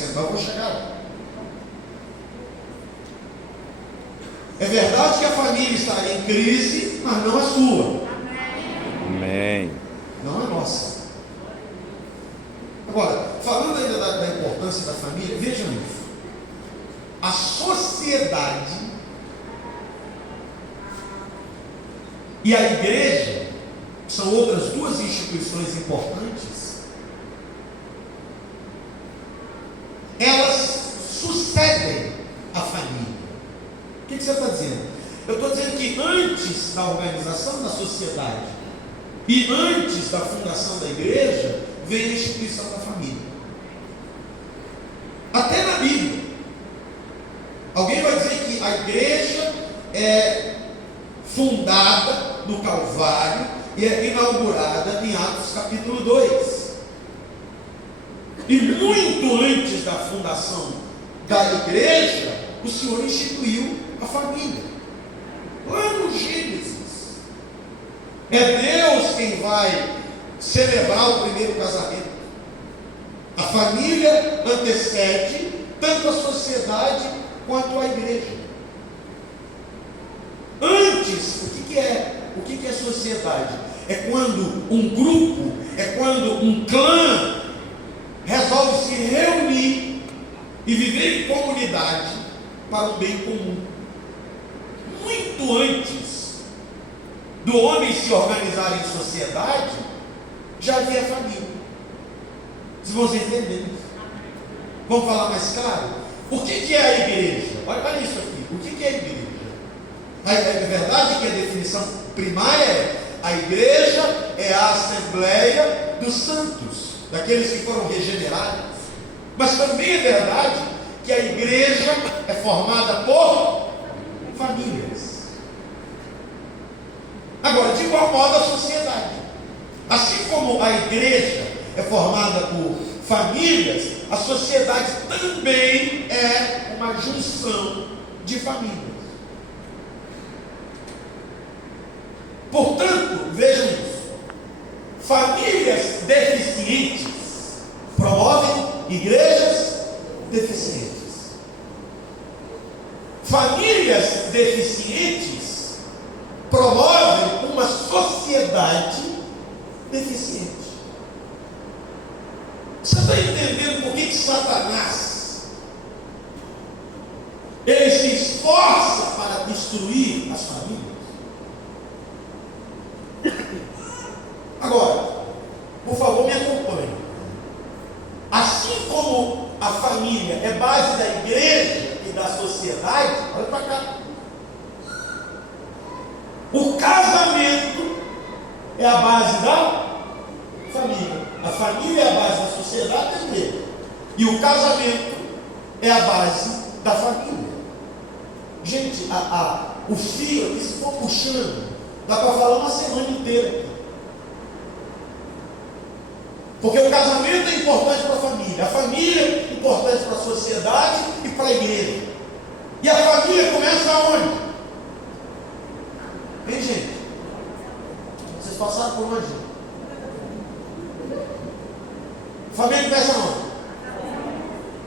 mas eu vou chegar lá. É verdade que a família está em crise, mas não a sua. Amém. Não a nossa. Agora, falando ainda da importância da família, vejam isso. A sociedade e a igreja são outras duas instituições importantes. Elas sucedem a família. O que você está dizendo? Eu estou dizendo que antes da organização da sociedade e antes da fundação da igreja, vem a instituição da família. Até na Bíblia. Alguém vai dizer que a igreja é fundada no Calvário e é inaugurada em Atos capítulo 2. E muito antes da fundação da igreja, o Senhor instituiu a família. Lá no Gênesis. É Deus quem vai celebrar o primeiro casamento. A família antecede tanto a sociedade quanto a igreja. Antes, o que é sociedade? É quando um grupo, é quando um clã resolve se reunir e viver em comunidade para o bem comum. Muito antes do homem se organizar em sociedade, já havia família. Se você entender isso. Vamos falar mais claro? O que é a igreja? Olha isso aqui. O que é a igreja? É verdade que a definição primária é: a igreja é a assembleia dos santos, daqueles que foram regenerados. Mas também é verdade que a igreja é formada por famílias. Agora, de igual modo, a sociedade. Assim como a igreja é formada por famílias, a sociedade também é uma junção de famílias. Portanto, vejam isso: famílias deficientes promovem igrejas deficientes. Famílias deficientes promovem uma sociedade deficiente. Você está entendendo por que Satanás ele se esforça para destruir as famílias? Agora, por favor, me acompanhe. Assim como a família é base da igreja e da sociedade, olha para cá. O casamento é a base da família. A família é a base da sociedade e da igreja. E o casamento é a base da família. Gente, o fio aqui, se for puxando, dá para falar uma semana inteira. Porque o casamento é importante para a família é importante para a sociedade e para a igreja. E a família começa aonde? Hein, gente? Vocês passaram por onde? A família começa aonde?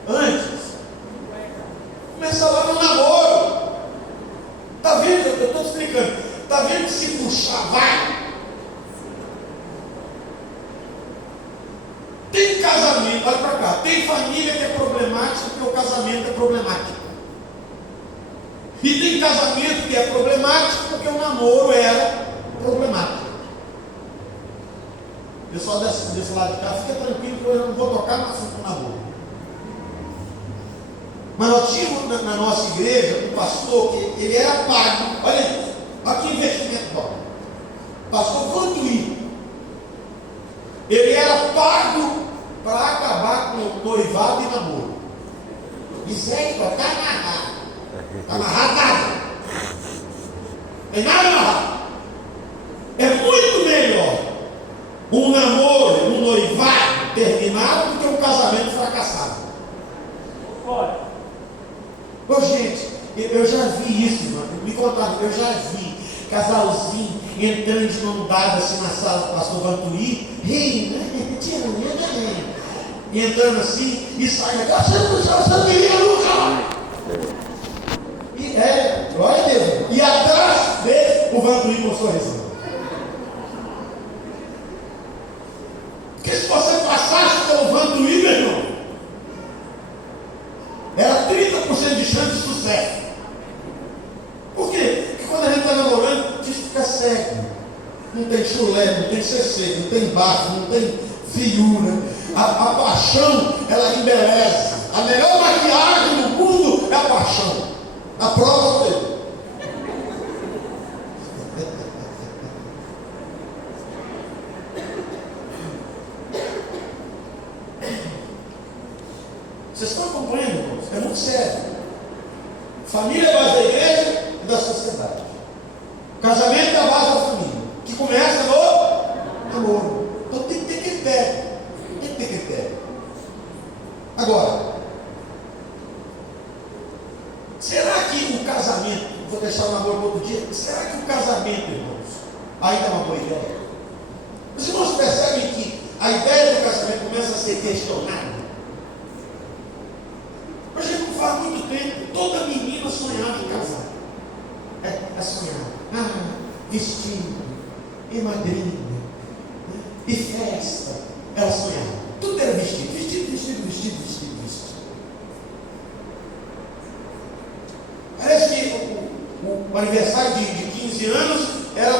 Antes. Começa lá no namoro. Está vendo? Eu estou te explicando. Está vendo que se puxar, vai. Tem casamento, olha para cá, tem família que é problemática porque o casamento é problemático. E tem casamento que é problemático porque o namoro era problemático. O pessoal desse lado de cá, fica tranquilo que eu não vou tocar no assunto do namoro. Mas nós tínhamos na nossa igreja um pastor que ele era pago, olha isso, olha que investimento bom. Pastor Vantuí. Ele era pago para acabar com o noivado e namoro. Isso aí, está amarrado. Está amarrado nada. Tem nada amarrado. É muito melhor um namoro, um noivado terminado do que um casamento fracassado. Ô gente, eu já vi isso, mano. Me contaram, eu já vi casalzinho entrando de mão dada assim na sala do pastor Vantuí, rindo, né? e entrando assim, e sai daqui, você não queria nunca. E glória a Deus. E atrás dele, o Vantuí com um sorriso. Porque se você passasse pelo Vantuí, meu irmão, era 30% de chance de sucesso. Por quê? Porque quando a gente está namorando, a gente fica cego. Não tem chulé, não tem CC, não tem bafo, não tem fiura. A paixão, ela embeleza. A melhor maquiagem do mundo é a paixão. A prova dele. Vocês estão acompanhando, irmãos? É muito sério. Família é a base da igreja e da sociedade. Casamento é a base da família, que começa no amor. Então tem que ter critério. Tem que ter critério. Agora, será que o casamento, vou deixar o namoro para outro dia, será que o casamento, irmãos, ainda é uma boa ideia? Os irmãos percebem que a ideia do casamento começa a ser questionada? Por exemplo, faz muito tempo, toda menina sonhava em casar. É sonhar. Vestido, e madrinha, e festa. Ela sonhava. Tudo era vestido. Parece que o aniversário de 15 anos era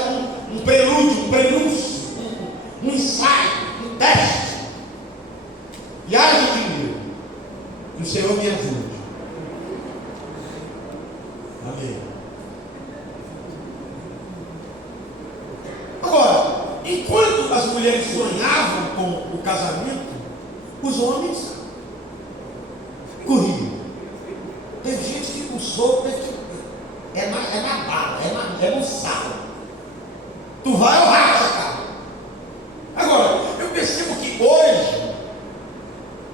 um prelúdio, um prenúncio, um ensaio, um teste. E haja dinheiro. E o Senhor me ajude. Amém. Agora, enquanto as mulheres sonhavam com o casamento, os homens corriam. Teve gente que usou, é na bala, é no sal. Tu vai ou racha, cara. Agora, eu percebo que hoje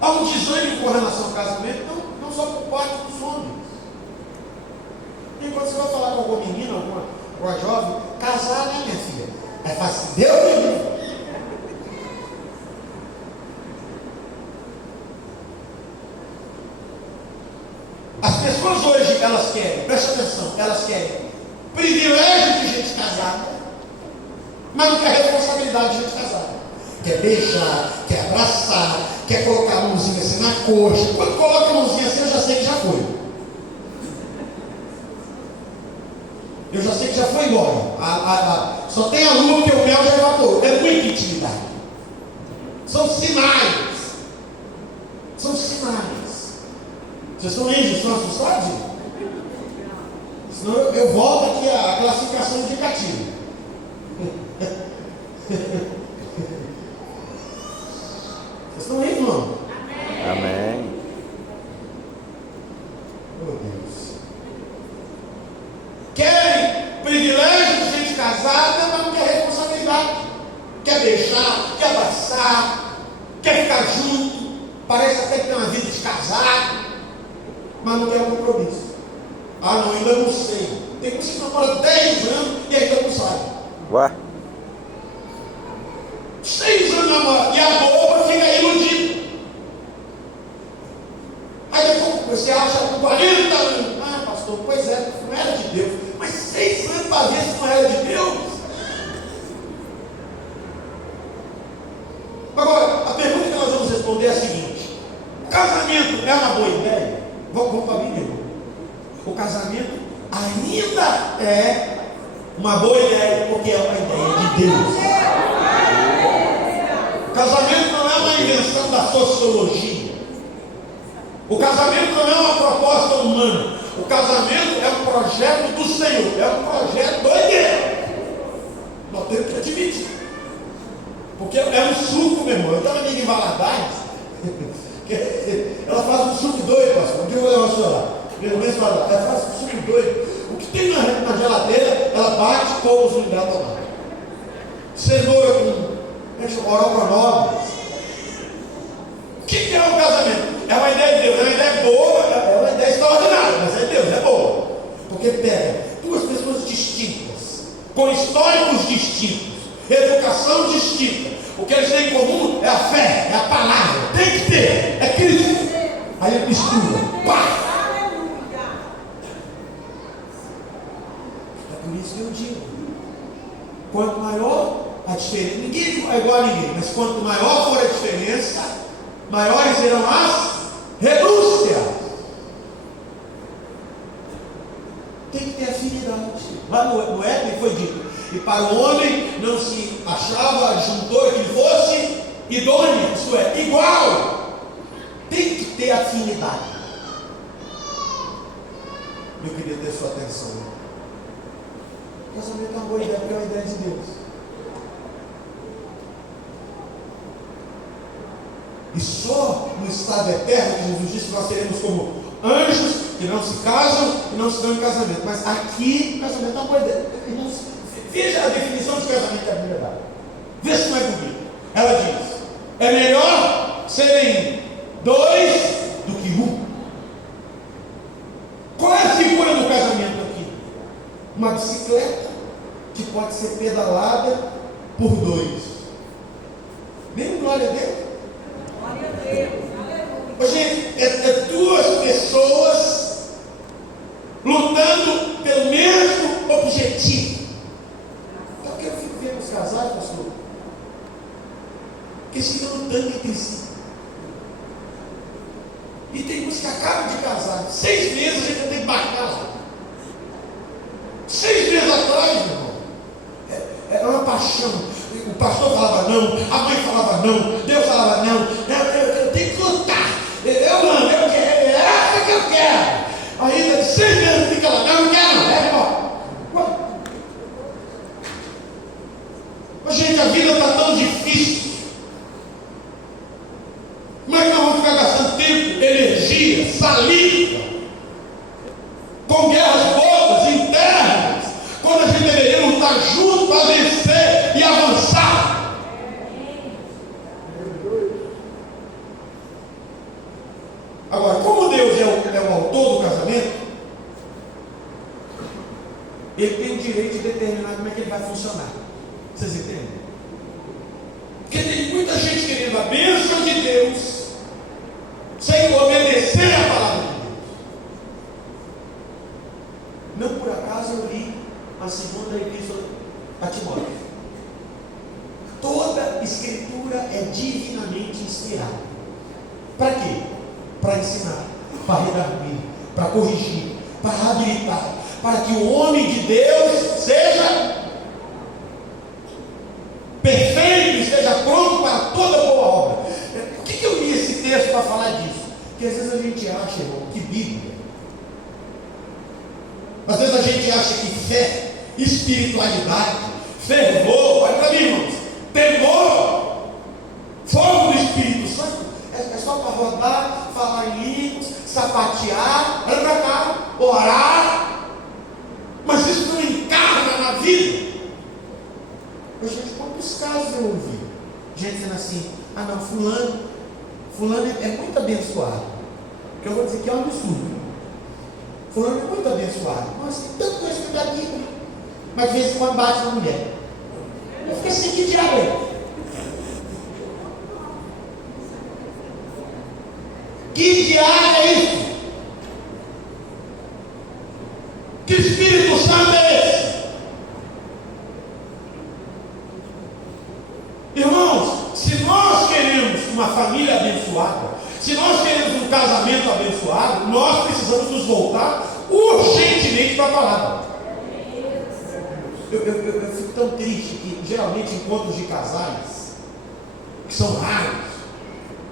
há um desânimo com relação ao casamento, não só por parte dos homens. E quando você vai falar com alguma menina, alguma jovem, casar, né, minha filha? É fácil. Deus me livre. As pessoas hoje, elas querem, presta atenção, elas querem privilégio de gente casada, mas não quer responsabilidade de gente casada. Quer beijar, quer abraçar, quer colocar a mãozinha assim na coxa. Quando coloca a mãozinha assim, eu já sei que já foi. Eu já sei que já foi embora. Só tem a lua que o mel já evaporou. É muita intimidade. São sinais. São sinais. Vocês estão aí, estão assustados? Senão eu volto aqui à classificação indicativa. Vocês estão aí, irmão? Amém. Meu Deus. Querem privilégio de gente casada, mas não quer responsabilidade. Quer beijar, quer abraçar, quer ficar junto. Parece até que tem uma vida de casado, mas não quer um compromisso. Não, ainda não sei. Tem que se namorar 10 anos e ainda não sabe. Ué? 6 anos namorando e a boba fica iludida. Aí depois você acha com 40 anos. Pastor, pois é, não era de Deus. Mas 6 anos para ver se não era de Deus. Agora, a pergunta que nós vamos responder é a seguinte: o casamento é uma boa ideia? Vamos para mim, irmão. O casamento ainda é uma boa ideia, porque é uma ideia de Deus. O casamento não é uma invenção da sociologia. O casamento não é uma proposta humana. O casamento é um projeto do Senhor, é um projeto da igreja. Nós temos que admitir. Porque é um suco, meu irmão. Eu estava em Valadares, ela faz um suco doido, pastor. Um dia eu vou levar o senhor lá. Ela faz um suco doido. O que tem na geladeira, ela bate com os hidratados. Cenoura com oroconobis. O que é um casamento? É uma ideia de Deus, é uma ideia boa, é uma ideia extraordinária, mas é Deus, é boa. Porque pega duas pessoas distintas, com históricos distintos, educação distinta. O que eles têm em comum é a fé, é a palavra. Tem que ter. Aí ele mistura. Pá! É por isso que eu digo: quanto maior a diferença, ninguém é igual a ninguém, mas quanto maior for a diferença, maiores serão as renúncias. Tem que ter afinidade. Lá no Éden foi dito: e para o homem não se achava juntor que fosse idôneo, isto é, igual. Tem que ter afinidade. Eu queria ter sua atenção. O casamento é uma boa ideia, porque é uma ideia de Deus. E só no estado eterno que Jesus disse que nós seremos como anjos que não se casam e não se dão em casamento. Mas aqui, o casamento é uma boa ideia. Veja a definição de casamento que a Bíblia dá. Vê se não é bonito. Ela diz: é melhor serem dois do que um. Qual é a figura do casamento aqui? Uma bicicleta que pode ser pedalada por dois. Bem, glória a Deus. Glória a Deus. Gente, é duas pessoas lutando pelo mesmo objetivo. Então, eu fico vendo os casais, pastor, que eles ficam lutando entre si. E tem uns que acabam de casar, 6 meses a gente já tem que marcar. 6 meses atrás, meu irmão, era uma paixão. O pastor falava não, a mãe falava não, Deus falava não. Eu tenho que lutar. Eu não, eu quero, é essa que eu quero. Aí 6 meses fica lá, não quero, não, é embora. Mas, gente, a vida está tão difícil. Como é que nós vamos ficar gastando tempo, energia, saliva, com guerras bobas, internas, quando a gente deveria lutar junto para vencer e avançar? Agora, como Deus é o autor do casamento, Ele tem o direito de determinar como é que ele vai funcionar. Vocês entendem? Porque tem muita gente querendo a bênção de Deus sem obedecer a palavra de Deus. Não por acaso eu li a segunda epístola a Timóteo. Toda escritura é divinamente inspirada. Para quê? Para ensinar, para redarguir, para corrigir, para habilitar, para que o homem de Deus seja perfeito e esteja pronto para toda boa obra. Por que eu li esse texto para falar disso? Porque às vezes a gente acha, irmão, que Bíblia, às vezes a gente acha que fé, espiritualidade, fervor, olha para mim, irmãos, temor, fogo do Espírito Santo, é só para rodar, falar em línguas, sapatear, olha para cá, orar, mas isso não encarna na vida. Gente, quantos casos eu ouvi? Gente dizendo assim: ah não, fulano é muito abençoado. Que eu vou dizer que é um absurdo. Fulano é muito abençoado. Nossa, tem tanta coisa que da Bíblia, mas de vez em quando bate na mulher. Eu fiquei assim: que diabo é? Que diabo é isso? Que Espírito Santo é esse? Irmãos, se nós queremos uma família abençoada, se nós queremos um casamento abençoado, nós precisamos nos voltar urgentemente para a palavra. Eu fico tão triste que geralmente encontros de casais, que são raros,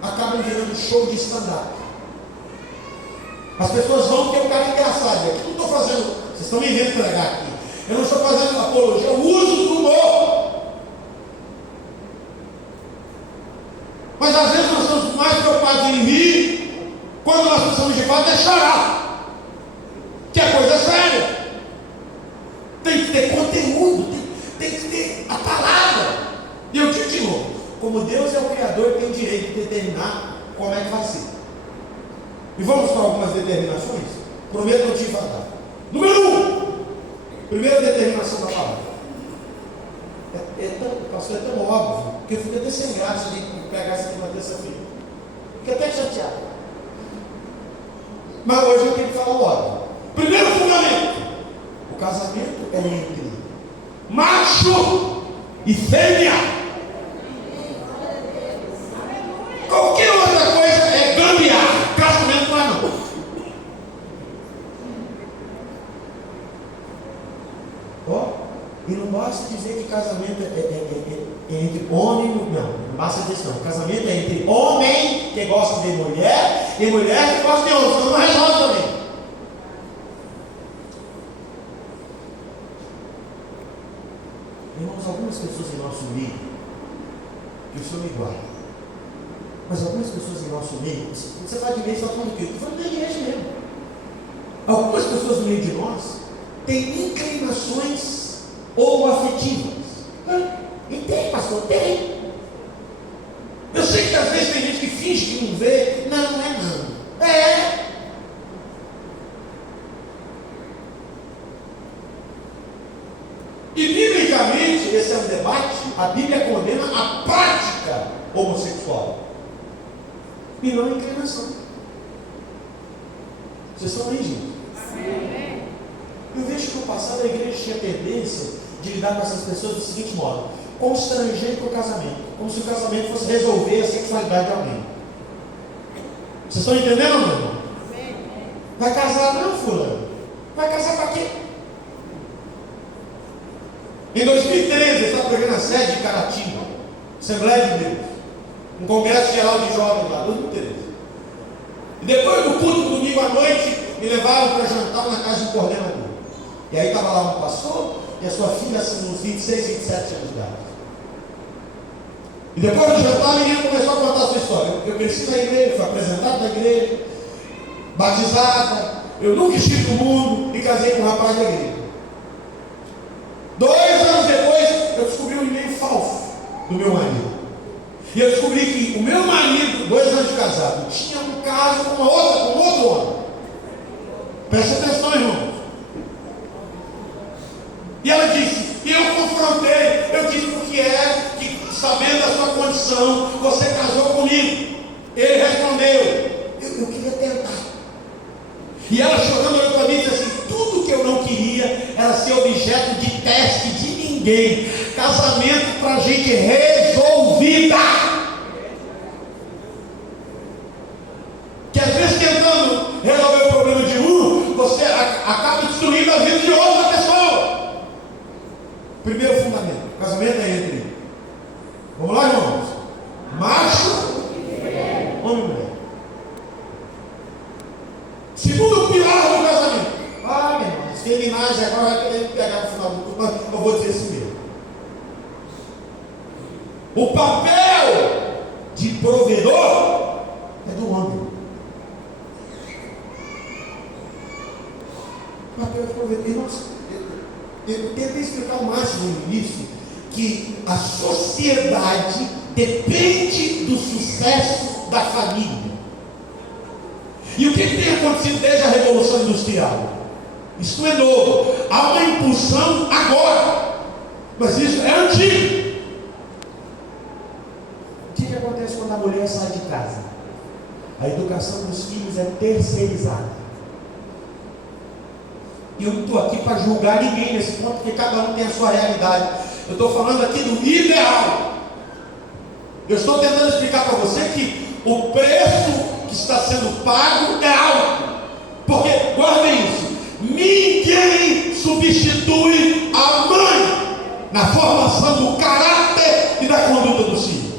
acabam virando show de stand-up. As pessoas vão porque o cara é engraçado. Eu não estou fazendo, vocês estão me vendo pregar aqui, eu não estou fazendo apologia, eu uso do humor. Mas às vezes nós estamos mais preocupados em rir, quando nós precisamos de fato é chorar, que é coisa séria. Tem que ter conteúdo, tem que ter a palavra. E eu digo de novo: como Deus é o Criador, tem o direito de determinar como é que vai ser. E vamos para algumas determinações? Prometo não te faltar. Número 1, primeira determinação da palavra. Pastor, é tão óbvio que eu fico até sem graça de pegar essa aqui na terça-feira. Fico até chateado. Mas hoje eu tenho que falar logo. Primeiro fundamento: o casamento é entre macho e fêmea. Qualquer outra coisa é gambiarra. Casamento não é não. Ó, e não basta dizer que casamento é entre homem e mulher. Não basta dizer isso não. Casamento é entre homem que gosta de mulher e mulher que gosta de homem. Senão não resolve também. Irmãos, algumas pessoas em nosso meio, que o Senhor me guarda, mas algumas pessoas em nosso meio, você fala de meio, você está falando do quê? Estou falando da igreja mesmo. Algumas pessoas no meio de nós têm inclinações homoafetivas. E tem, pastor, tem. Eu sei que às vezes tem gente que finge que não vê. Não, não é não. É. E biblicamente, esse é um debate, a Bíblia condena a prática homossexual e não a inclinação. Vocês estão aí, gente? Sim. Eu vejo que no passado a igreja tinha tendência de lidar com essas pessoas do seguinte modo: constrangendo o casamento, como se o casamento fosse resolver a sexualidade de alguém. Vocês estão entendendo ou não? Vai casar não, fulano? Vai casar para quê? Em 2013, eu estava pregando a sede de Caratinga, Assembleia de Deus, um congresso geral de jovens lá, 2013. E depois do culto, domingo à noite, me levaram para jantar na casa de um coordenador. E aí estava lá um pastor e a sua filha, assim, uns 26, 27 anos de idade. E depois do jantar, a menina começou a contar a sua história. Eu cresci na igreja, fui apresentado na igreja, batizada, eu nunca estive no mundo e casei com um rapaz da igreja. 2 anos depois, eu descobri um e-mail falso do meu marido. E eu descobri que o meu marido, 2 anos de casado, tinha um caso com um outro homem. Presta atenção, irmãos. E ela disse, e eu confrontei, eu disse o que é, que sabendo da sua condição, você casou comigo. Ele respondeu, eu queria tentar. E ela chorando olhou para mim e disse assim, tudo que eu não queria era ser objeto de teste de ninguém. Casamento para gente resolvida. Que às vezes tentando resolver o problema de um, você acaba destruindo a vida de outra pessoa. Primeiro fundamento, casamento é entre, vamos lá, irmãos, macho, homem e mulher. Segundo pilar do casamento. Meu irmão, as feminazes agora vai querer pegar no final do culto, mas eu vou dizer assim mesmo. O papel de provedor é do homem. O papel de provedor. Irmãos, eu tentei explicar o máximo no início que a sociedade depende do sucesso da família. E o que tem acontecido desde a Revolução Industrial? Isso não é novo. Há uma impulsão agora. Mas isso é antigo. O que acontece quando a mulher sai de casa? A educação dos filhos é terceirizada. E eu não estou aqui para julgar ninguém nesse ponto, porque cada um tem a sua realidade. Eu estou falando aqui do ideal. Eu estou tentando explicar para você que o preço que está sendo pago é alto. Porque, guardem isso, ninguém substitui a mãe na formação do caráter e da conduta dos filhos.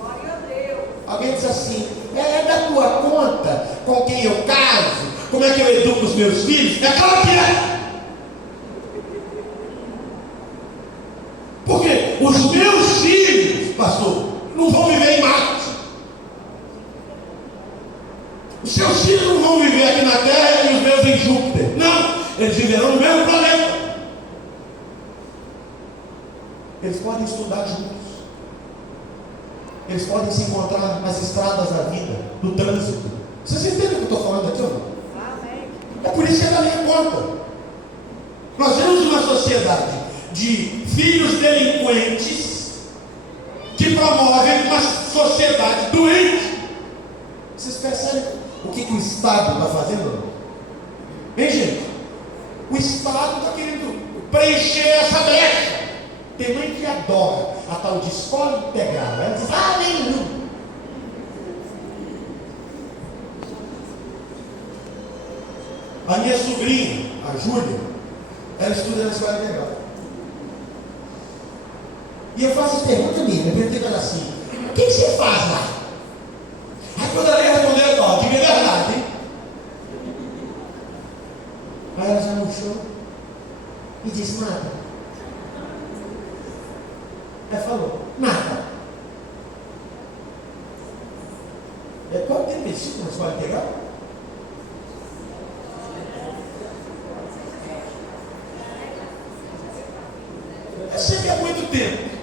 Glória a Deus. Alguém diz assim, é da tua conta com quem eu caso, como é que eu educo os meus filhos? É claro que é. Porque os meus filhos, pastor, não vão viver em Marte. Os seus filhos não vão viver aqui na Terra e os meus em Júpiter. Não, eles viverão no mesmo planeta. Eles podem estudar juntos. Eles podem se encontrar nas estradas da vida, no trânsito. Vocês entendem o que eu estou falando aqui, ou não? Amém. É por isso que é da minha conta. Nós vemos uma sociedade de filhos delinquentes que promovem uma sociedade doente. Vocês percebem? o que o Estado está fazendo? Hein, gente? O Estado está querendo preencher essa brecha. Tem mãe que adora a tal de escola integral. Ela diz, nenhum. A minha sobrinha, a Júlia, ela estuda na escola integral. E eu faço essa pergunta minha, eu perguntei para ela assim, o que você faz lá? Aí quando ela respondeu, ó, diga a verdade, hein? Aí ela já murchou e disse, nada. Ela falou, nada. Quanto tempo existe na escola integral? Eu sei que é muito tempo.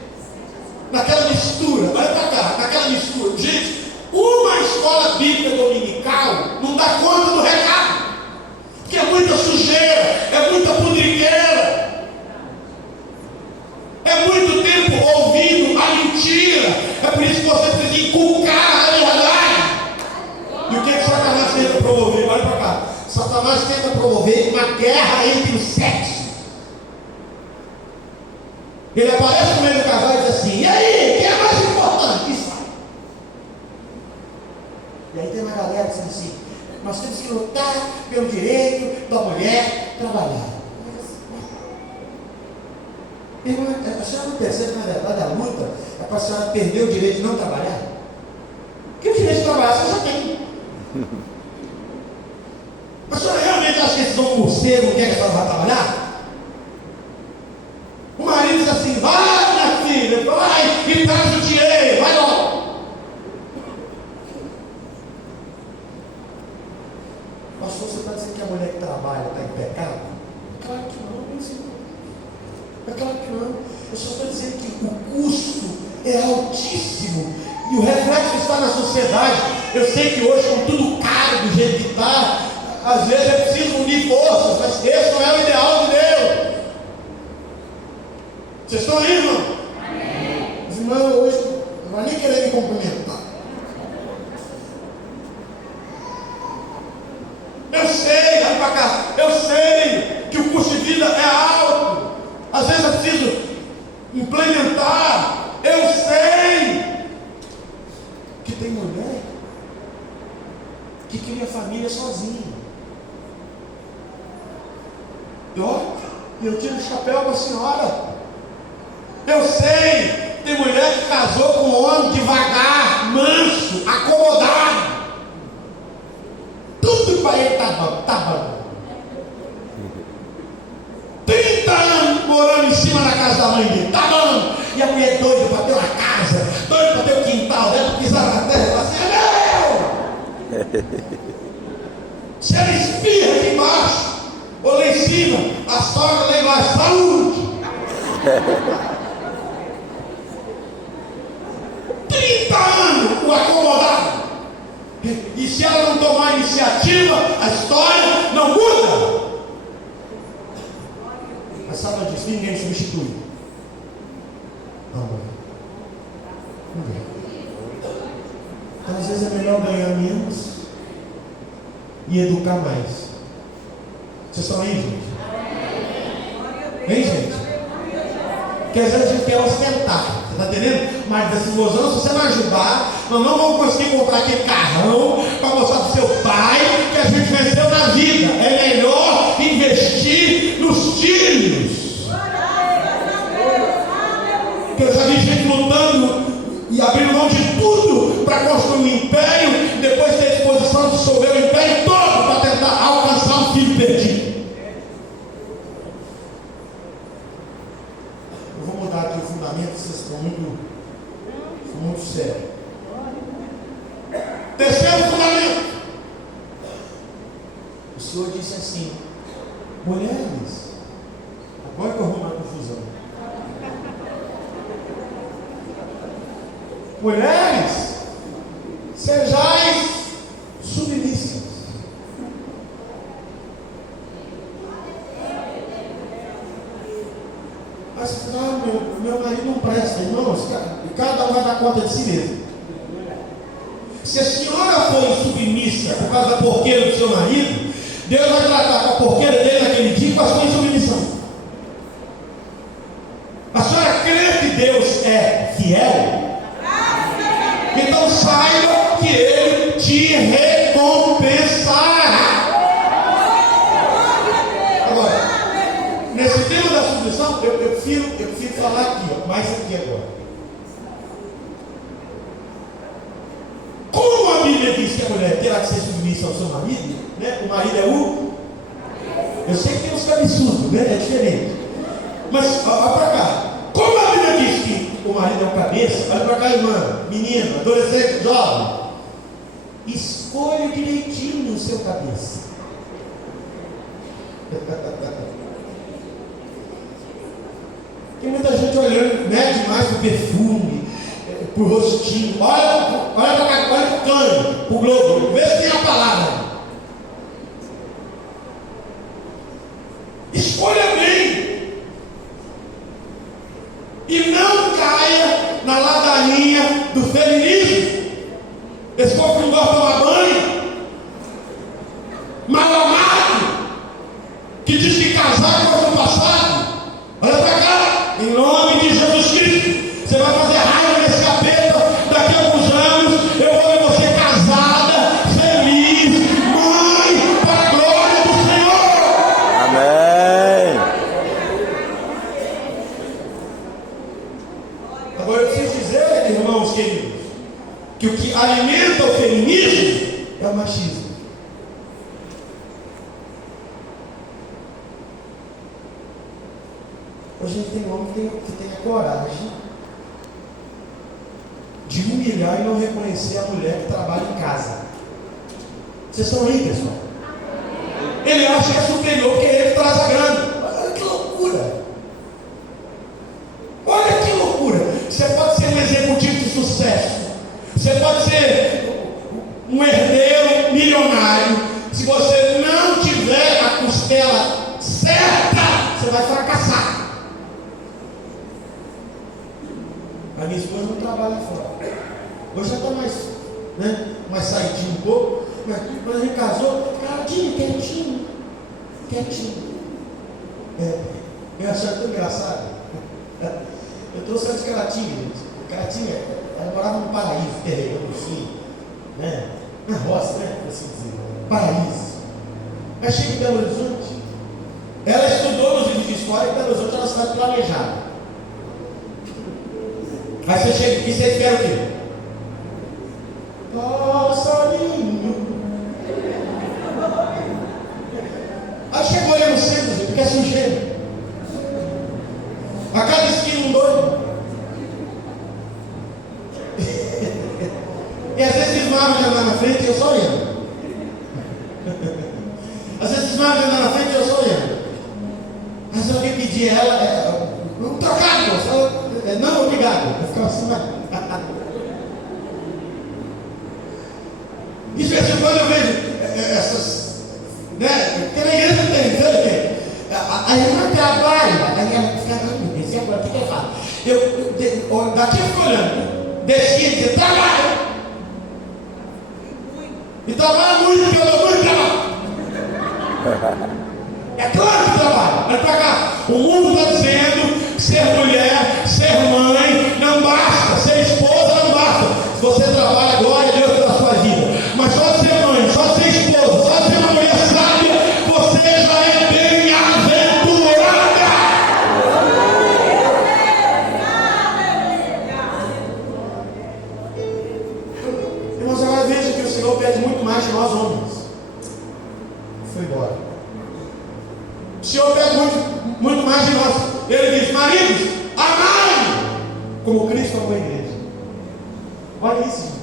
Naquela mistura, olha para cá, naquela mistura. Gente, uma escola bíblica dominical não dá conta do recado. Porque é muita sujeira, é muita pudriqueira. É muito tempo ouvindo a mentira. É por isso que você precisa inculcar a verdade. E o que Satanás tenta promover? Olha para cá. Satanás tenta promover uma guerra entre os sexos. Ele aparece no meio do casal e diz assim, e aí, quem é mais importante? Isso aí. E aí tem uma galera que diz assim, nós temos que lutar pelo direito da mulher trabalhar. Irmã, a senhora não percebe que na verdade a luta é para a senhora perder o direito de não trabalhar? Porque o direito de trabalhar você já tem. A senhora realmente acha que esse dom morcego não quer que a senhora vá trabalhar? O marido diz assim, vai minha filha, vai e traz o dinheiro, vai logo. Pastor, você está dizendo que a mulher que trabalha está em pecado? Claro que não, meu senhor. É claro que não. Eu só estou dizendo que o custo é altíssimo e o reflexo está na sociedade. Eu sei que hoje, com tudo caro do jeito que está, às vezes é preciso unir forças, mas esse não é o ideal de Deus. Vocês estão aí, irmão? Amém. Os irmãos hoje não vai nem querer me cumprimentar. Eu sei, olha para cá, eu sei que o custo de vida é alto. Às vezes é preciso implementar. Eu sei que tem mulher que cria família sozinha. Eu tiro o chapéu para a senhora. Eu sei, tem mulher que casou com um homem devagar, manso, acomodado. Tudo para ele tá bom. 30 anos morando em cima da casa da mãe dele, tá bom. E a mulher doida para ter uma casa, doida para ter um quintal, deve pisar na terra e falar assim, é meu! Se ela espirra aqui embaixo, ou lá em cima, a sogra lá embaixo, saúde! 30 anos o acomodado. E se ela não tomar iniciativa, a história não muda. Mas sabe disso, ninguém substitui. Não. Então, às vezes é melhor ganhar menos e educar mais. Vocês estão aí, gente? Hein, gente? Porque às vezes a gente quer ostentar, você está entendendo? Mas assim, mozão, se você não ajudar, nós não vamos conseguir comprar aquele carrão para mostrar para o seu pai que a gente venceu na vida. É melhor investir nos filhos. Porque eu já vi gente lutando e abrindo mão de tudo para construir um império, depois ter disposição de dissolver o império todo para tentar alcançar um filho perdido. Aqui o fundamento, vocês estão muito sérios. Terceiro fundamento. O Senhor disse assim, mulheres, agora que eu arrumo a confusão. Mulheres, sejais submissas. Mas meu marido não presta, irmãos, cada um vai dar conta de si mesmo. Se a senhora for insubmissa por causa da porqueira do seu marido, Deus vai tratar com a porqueira dele naquele dia com a sua insubmissão. A senhora crê que Deus é fiel? Então saiba que Ele te recompensará. Agora, nesse tema da submissão, eu prefiro falar aqui, ó, mais aqui agora. Como a Bíblia diz que a mulher terá que ser submissa ao seu marido, né? O marido é o... Eu sei que tem uns cabeçudos, né? É diferente. Mas, olha para cá. Como a Bíblia diz que o marido é o cabeça, olha para cá, irmã, menina, adolescente, jovem. Escolha direitinho o seu cabeça. Tem muita gente olhando, né, demais pro perfume, pro rostinho. Olha para cá, olha pro cano, pro globo, vê se tem a palavra. Escolha bem. E não caia na ladainha do feminismo. Esse povo que não gosta de tomar banho, mal amado, que diz que casar com o passado. Olha para cá, em nome de Jesus Cristo. Você vai fazer raiva nesse capeta. Daqui a alguns anos eu vou ver você casada, feliz, mãe, para a glória do Senhor. Amém. Agora eu preciso dizer, irmãos queridos, que o que alimenta o feminismo é o machismo. Hoje a gente tem homem que tem a coragem de humilhar e não reconhecer a mulher que trabalha em casa. Vocês estão aí, pessoal? Ele acha que é superior porque ele traz a grana. Olha que loucura! Olha que loucura! Você pode ser um executivo de sucesso. Você pode ser um herdeiro milionário. Se você não tiver a costela certa, você vai fracassar. A minha esposa não trabalha fora. Hoje já está mais saidinho um pouco. Mas quando a gente casou, quietinho. Eu achava tão engraçado. Eu trouxe ela de Caratinga, gente. Caratinga, ela morava no paraíso, terreno, assim, né? Na roça, né? Por assim dizer. Paraíso. Mas chega em Belo Horizonte. Ela estudou nos livros de história e Belo Horizonte é uma cidade planejada. Aí você chega aqui e você espera o quê? Passarinho. Aí chegou ali no centro, gente, quer sujeira. A cada esquina um doido. E às vezes esmaga de andar na frente e eu só olhando. Às vezes esmaga de andar na frente e eu só olhando. Mas eu ia pedir a ela, um trocado, moça. Não, obrigado. Eu ficava assim, e de vez em quando eu vejo essas, né? Porque na igreja tem, sabe? A irmã trabalha, aí ela fica descia agora, o que eu falo? Eu daqui eu fico olhando, descia e dizia, trabalha! E trabalha muito, porque eu dou muito trabalho. É claro que trabalha, olha pra cá. O mundo está dizendo que ser mulher, ser mãe, não basta. Ser esposa não basta. Se você trabalha, glória a Deus pela sua vida. Mas só de ser mãe, só de ser esposa, só de ser uma mulher sábia, você já é bem-aventurada. Irmãos, agora veja que o Senhor pede muito mais de nós homens. Foi embora. O Senhor pede muito mais de nós. Ele diz, maridos, amai como Cristo amou a igreja. Olha isso, gente.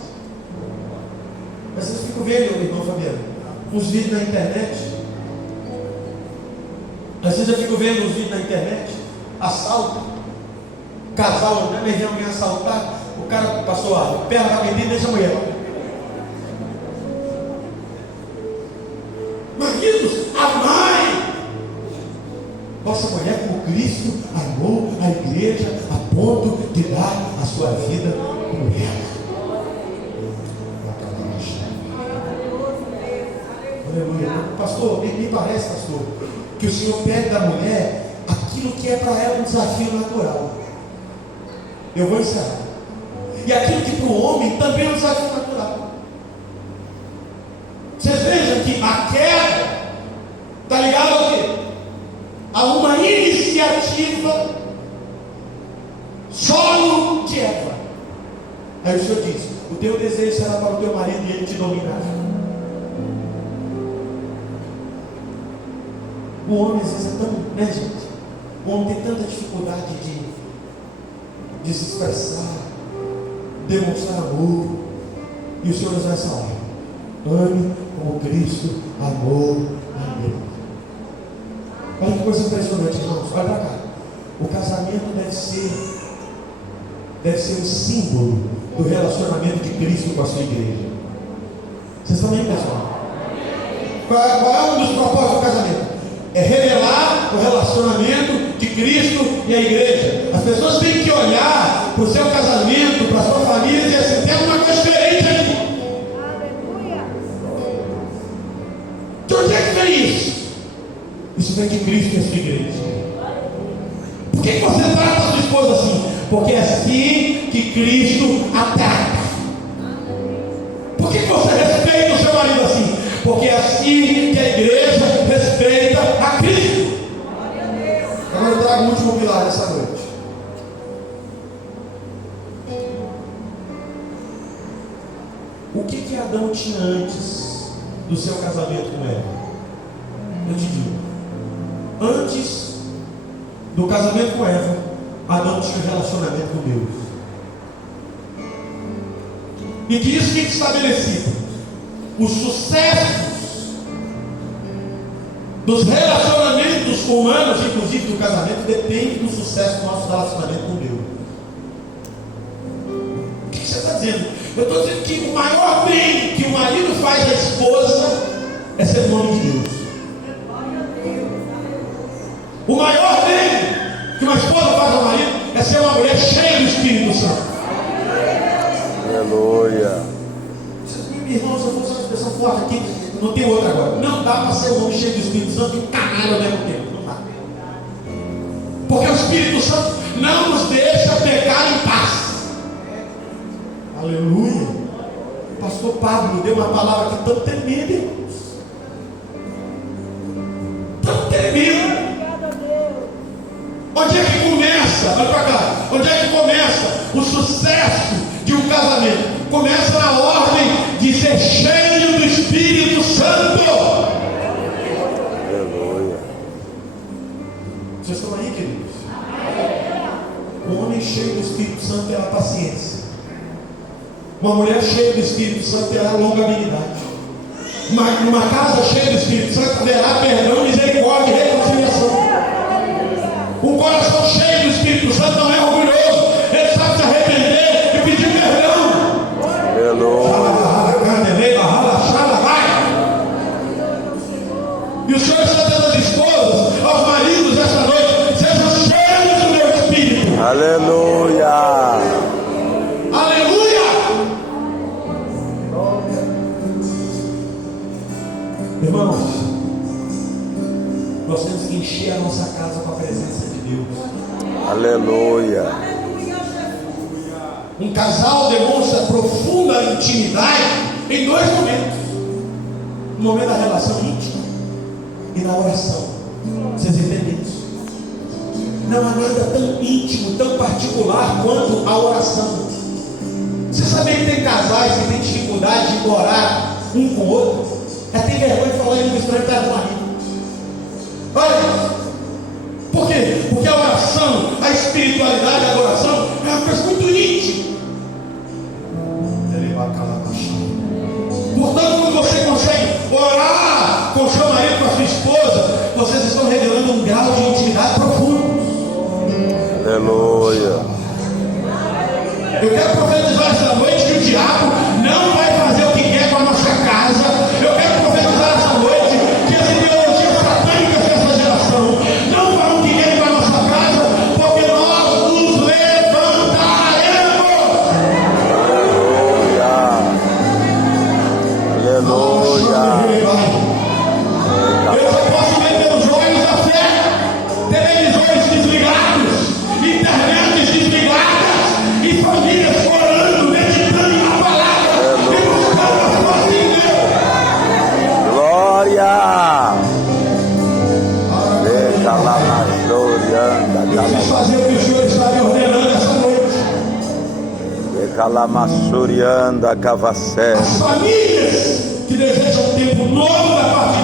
Mas vocês ficam vendo, irmão Fabiano, uns vídeos na internet. Vocês já ficam vendo uns vídeos na internet. Assalto. Casal, né? Vem alguém assaltar. O cara passou a perna da menina e deixa a mulher. Maridos, amai vossa mulher como Cristo amou a igreja a ponto de dar a sua vida por ela. Aleluia. Pastor, me parece, pastor, que o Senhor pede da mulher aquilo que é para ela um desafio natural. Eu vou encerrar. E aquilo que para o homem também é um desafio natural. Vocês vejam que a queda está ligada ao quê? A uma iniciativa solo de Eva. Aí o Senhor diz: o teu desejo será para o teu marido e ele te dominará. O homem às vezes é tão, né, gente? O homem tem tanta dificuldade de se expressar, demonstrar amor. E o Senhor nos dá essa ordem: ame como Cristo amou a Deus. Olha que coisa impressionante, irmãos. Olha para cá. O casamento deve ser um símbolo do relacionamento de Cristo com a sua igreja. Vocês estão aí, pessoal? Qual é um dos propósitos do casamento? É revelar o relacionamento de Cristo e a igreja. As pessoas têm que olhar para o seu casamento, para a sua família e dizer assim: tem alguma coisa diferente aqui. Aleluia. De onde é que vem isso? Isso vem de Cristo e a sua igreja. Por que você trata a sua esposa assim? Porque é assim que Cristo a trata. Por que você respeita o seu marido assim? Porque é assim que a igreja respeita a Cristo. Agora eu trago o último pilar dessa noite. O que Adão tinha antes do seu casamento com Eva? Eu te digo: antes do casamento com Eva, Adão tinha um relacionamento com Deus. E que isso fica estabelecido: os sucessos dos relacionamentos humanos, inclusive do casamento, depende do sucesso do nosso relacionamento com Deus. O que você está dizendo? Eu estou dizendo que o maior bem que o marido faz à esposa é ser o nome de Deus. O maior bem que uma esposa faz ao marido é ser uma mulher cheia do Espírito Santo. Aleluia. Irmãos, eu vou usar uma expressão forte aqui, não tem outra agora. Não dá para ser um homem cheio do Espírito Santo e um canalha ao mesmo tempo. Não dá. Porque o Espírito Santo não nos deixa pecar em paz. Aleluia. O pastor Pablo deu uma palavra aqui tão tremenda, irmãos. Tão tremenda. Onde é que começa? Olha para cá. Onde é que começa o sucesso de um casamento? Começa na ordem de ser cheio do Espírito Santo. Aleluia. Vocês estão aí, queridos? Um homem cheio do Espírito Santo terá paciência. Uma mulher cheia do Espírito Santo terá longanimidade. Uma casa cheia do Espírito Santo haverá perdão, misericórdia e reconciliação. Um coração cheio do Espírito Santo não é orgulhoso. Ele sabe se arrepender e pedir perdão. E o Senhor está dando às esposas, aos maridos esta noite: sejam cheios do meu Espírito. Aleluia. Aleluia. Irmãos, nós temos que encher a nossa casa com a presença de Deus. Aleluia. Um casal demonstra profunda intimidade em dois momentos: no momento da relação íntima e na oração. Vocês entendem isso? Não há nada tão íntimo, tão particular quanto a oração. Você sabia que tem casais que têm dificuldade de orar um com o outro? Tem vergonha de falar em língua estranha perto do marido. Olha, por quê? Porque a oração, a espiritualidade, a adoração é uma coisa muito íntima. Portanto, quando você consegue orar com o seu marido, com a sua esposa, vocês estão revelando um grau de intimidade profundo. Aleluia. Eu quero profetizar esta noite que o diabo não vai fazer o que quer com a nossa casa. Eu quero profetizar esta noite que as ideologias satânicas dessa geração não farão o que querem com a nossa casa, porque nós nos levantaremos. Aleluia. Aleluia. fiz fazer o que o Senhor está me ordenando essa noite. Calamassurianda Cavassé. As famílias que desejam um tempo novo da parte